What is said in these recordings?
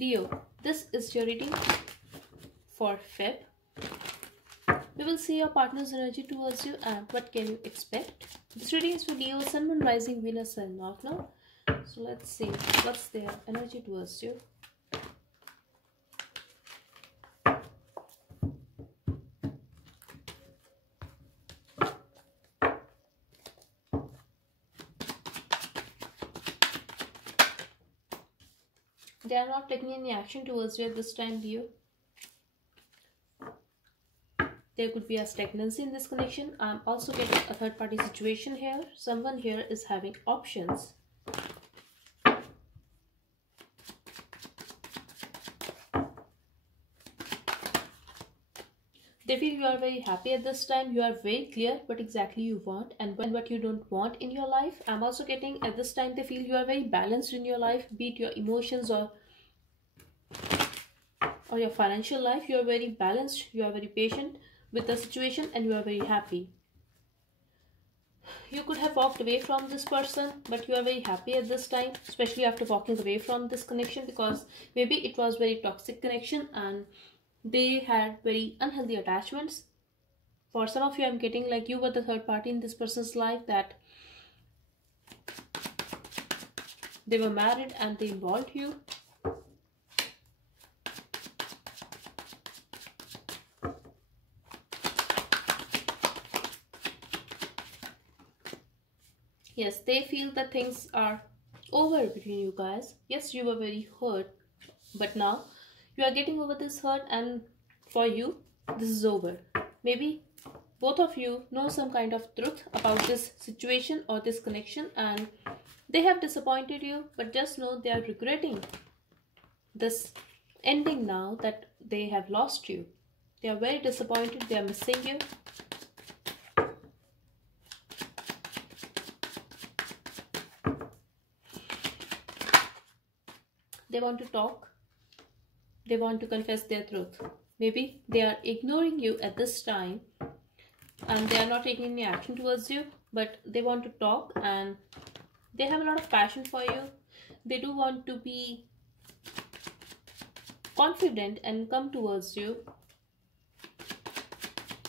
Leo, this is your reading for Feb. We will see your partner's energy towards you and what can you expect. This reading is for Leo, Sun, Moon, Rising, Venus and North Node. So let's see what's their energy towards you. They are not taking any action towards you at this time, Leo. There could be a stagnancy in this connection. I'm also getting a third party situation here. Someone here is having options. They feel you are very happy at this time. You are very clear what exactly you want and what you don't want in your life. I'm also getting at this time they feel you are very balanced in your life, be it your emotions or your financial life. You are very balanced, you are very patient with the situation and you are very happy. You could have walked away from this person, but you are very happy at this time, especially after walking away from this connection, because maybe it was very toxic connection and they had very unhealthy attachments. For some of you, I'm getting like you were the third party in this person's life, that they were married and they involved you. Yes, they feel that things are over between you guys. Yes, you were very hurt, but now you are getting over this hurt, and for you, this is over. Maybe both of you know some kind of truth about this situation or this connection, and they have disappointed you, but just know they are regretting this ending now that they have lost you. They are very disappointed, they are missing you. They want to talk. They want to confess their truth. Maybe they are ignoring you at this time and they are not taking any action towards you, but they want to talk and they have a lot of passion for you. They do want to be confident and come towards you,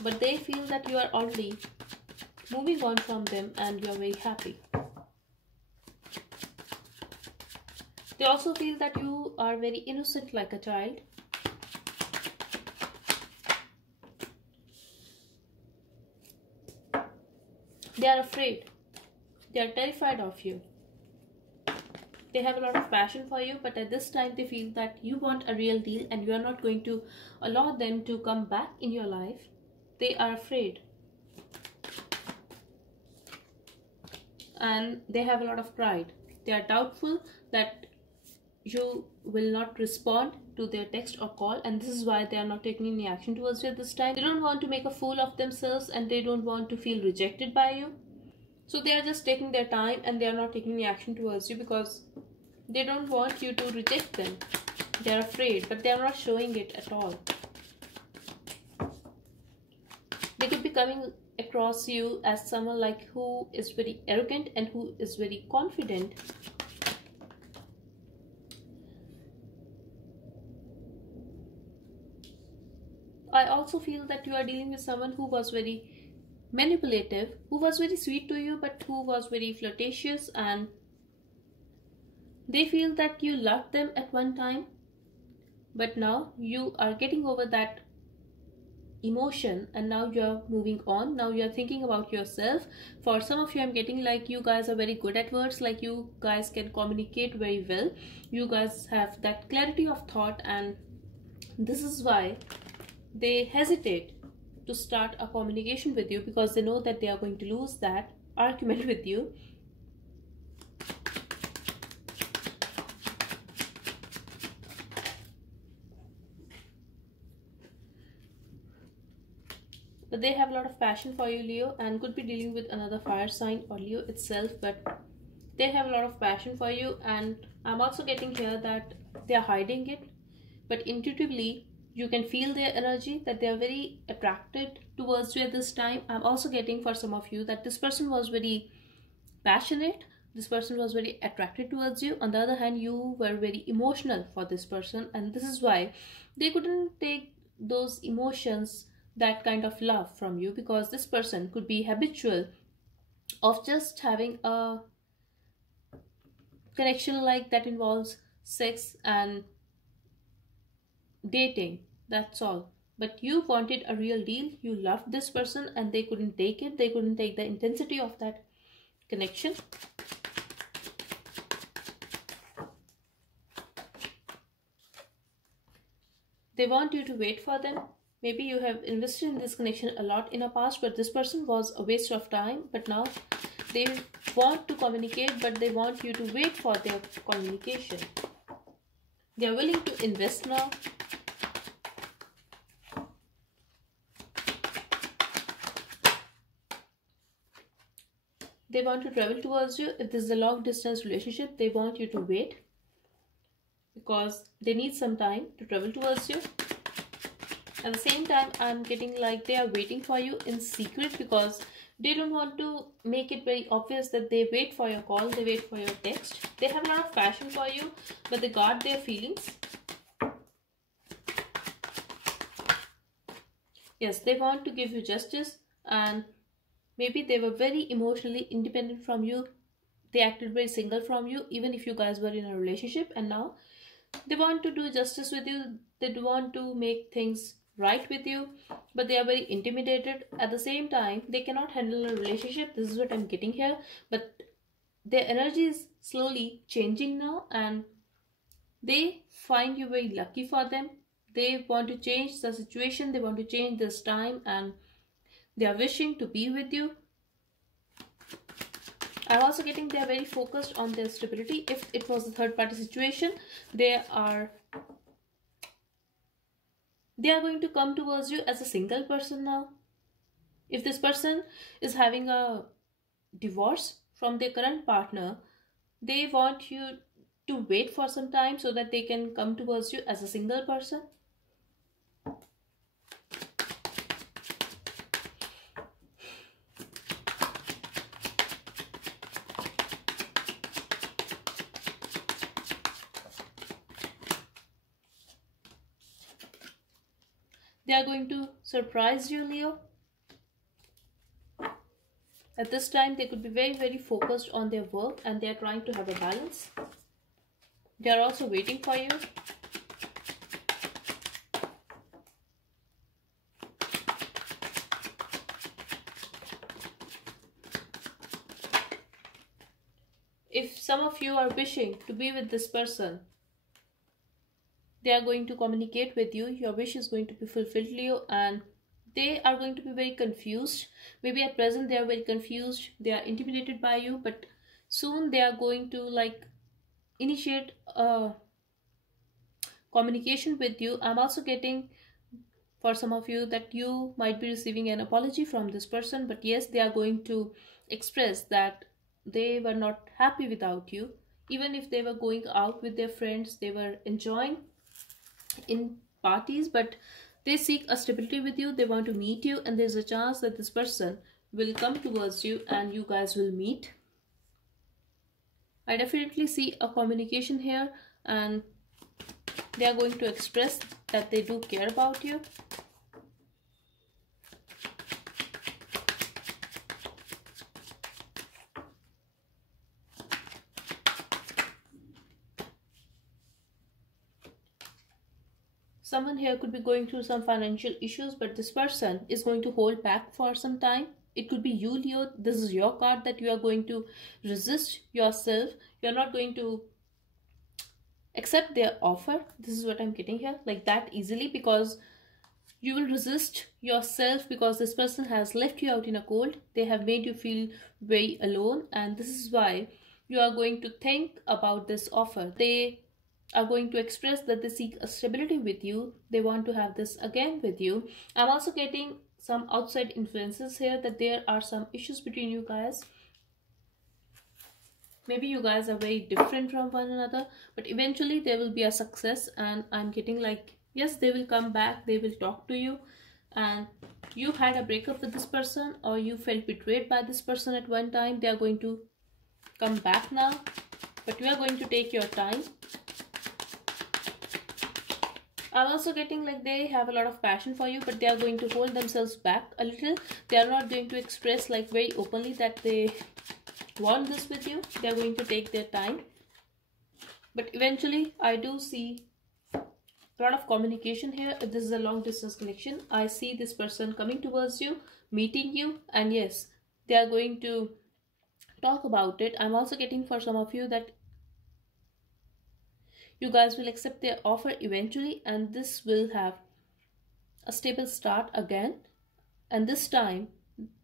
but they feel that you are already moving on from them and you are very happy. They also feel that you are very innocent like a child. They are afraid. They are terrified of you. They have a lot of passion for you, but at this time they feel that you want a real deal and you are not going to allow them to come back in your life. They are afraid. And they have a lot of pride. They are doubtful that you will not respond to their text or call, and this is why they are not taking any action towards you at this time. They don't want to make a fool of themselves and they don't want to feel rejected by you. So they are just taking their time and they are not taking any action towards you because they don't want you to reject them. They are afraid, but they are not showing it at all. They could be coming across you as someone like who is very arrogant and who is very confident. I also feel that you are dealing with someone who was very manipulative, who was very sweet to you, but who was very flirtatious, and they feel that you loved them at one time, but now you are getting over that emotion and now you are moving on. Now you are thinking about yourself. For some of you, I'm getting like you guys are very good at words, like you guys can communicate very well. You guys have that clarity of thought, and this is why they hesitate to start a communication with you, because they know that they are going to lose that argument with you. But they have a lot of passion for you, Leo, and could be dealing with another fire sign or Leo itself, but they have a lot of passion for you. And I'm also getting here that they are hiding it, but intuitively you can feel their energy, that they are very attracted towards you at this time. I'm also getting for some of you that this person was very passionate, this person was very attracted towards you. On the other hand, you were very emotional for this person, and this is why they couldn't take those emotions, that kind of love from you, because this person could be habitual of just having a connection like that involves sex and dating, that's all. But you wanted a real deal, you loved this person, and they couldn't take it, they couldn't take the intensity of that connection. They want you to wait for them. Maybe you have invested in this connection a lot in the past, but this person was a waste of time. But now they want to communicate, but they want you to wait for their communication. They are willing to invest now. They want to travel towards you. If this is a long distance relationship, they want you to wait, because they need some time to travel towards you. At the same time, I'm getting like they are waiting for you in secret, because they don't want to make it very obvious that they wait for your call, they wait for your text. They have a lot of passion for you, but they guard their feelings. Yes, they want to give you justice, and maybe they were very emotionally independent from you. They acted very single from you, even if you guys were in a relationship, and now they want to do justice with you. They do want to make things right with you, but they are very intimidated. At the same time, they cannot handle a relationship. This is what I'm getting here. But their energy is slowly changing now, and they find you very lucky for them. They want to change the situation. They want to change this time, and they are wishing to be with you. I'm also getting they are very focused on their stability. If it was a third party situation, they are going to come towards you as a single person now. If this person is having a divorce from their current partner, they want you to wait for some time so that they can come towards you as a single person. They are going to surprise you, Leo. At this time, they could be very, very focused on their work, and they are trying to have a balance. They are also waiting for you. If some of you are wishing to be with this person, they are going to communicate with you. Your wish is going to be fulfilled, Leo, and they are going to be very confused. Maybe at present they are very confused. They are intimidated by you, but soon they are going to like initiate a communication with you. I'm also getting for some of you that you might be receiving an apology from this person, but yes, they are going to express that they were not happy without you. Even if they were going out with their friends, they were enjoying in parties, but they seek a stability with you. They want to meet you, and there's a chance that this person will come towards you and you guys will meet. I definitely see a communication here, and they are going to express that they do care about you. Someone here could be going through some financial issues, but this person is going to hold back for some time. It could be you, Leo. This is your card that you are going to resist yourself. You're not going to accept their offer. This is what I'm getting here, like that easily, because you will resist yourself, because this person has left you out in a cold. They have made you feel very alone, and this is why you are going to think about this offer. They are going to express that they seek a stability with you. They want to have this again with you. I'm also getting some outside influences here, that there are some issues between you guys. Maybe you guys are very different from one another, but eventually there will be a success, and I'm getting like, yes, they will come back, they will talk to you, and you had a breakup with this person, or you felt betrayed by this person at one time. They are going to come back now, but you are going to take your time. I'm also getting like they have a lot of passion for you, but they are going to hold themselves back a little. They are not going to express like very openly that they want this with you. They are going to take their time. But eventually, I do see a lot of communication here. If this is a long distance connection, I see this person coming towards you, meeting you, and yes, they are going to talk about it. I'm also getting for some of you that you guys will accept their offer eventually, and this will have a stable start again. And this time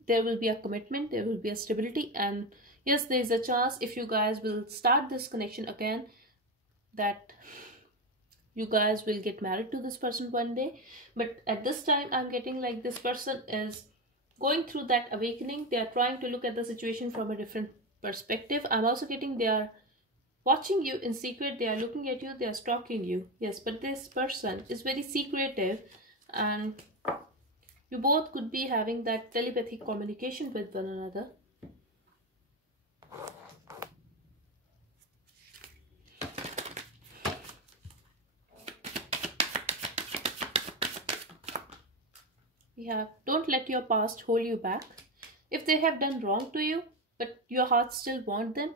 there will be a commitment, there will be a stability, and yes, there is a chance if you guys will start this connection again that you guys will get married to this person one day. But at this time, I'm getting like this person is going through that awakening. They are trying to look at the situation from a different perspective. I'm also getting they are watching you in secret. They are looking at you, they are stalking you. Yes, but this person is very secretive, and you both could be having that telepathic communication with one another. Yeah, don't let your past hold you back. If they have done wrong to you, but your heart still wants them,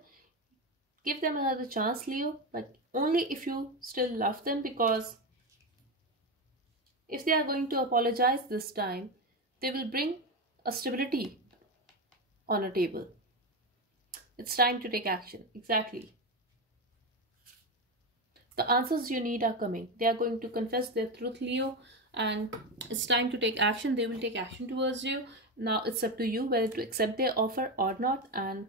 give them another chance, Leo, but only if you still love them, because if they are going to apologize this time, they will bring a stability on a table. It's time to take action. Exactly. The answers you need are coming. They are going to confess their truth, Leo, and it's time to take action. They will take action towards you. Now it's up to you whether to accept their offer or not, and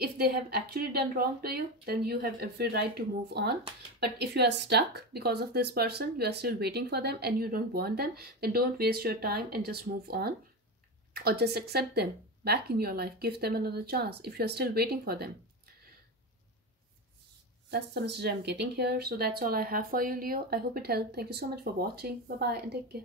if they have actually done wrong to you, then you have every right to move on. But if you are stuck because of this person, you are still waiting for them and you don't want them, then don't waste your time and just move on, or just accept them back in your life. Give them another chance if you are still waiting for them. That's the message I'm getting here. So that's all I have for you, Leo. I hope it helped. Thank you so much for watching. Bye bye and take care.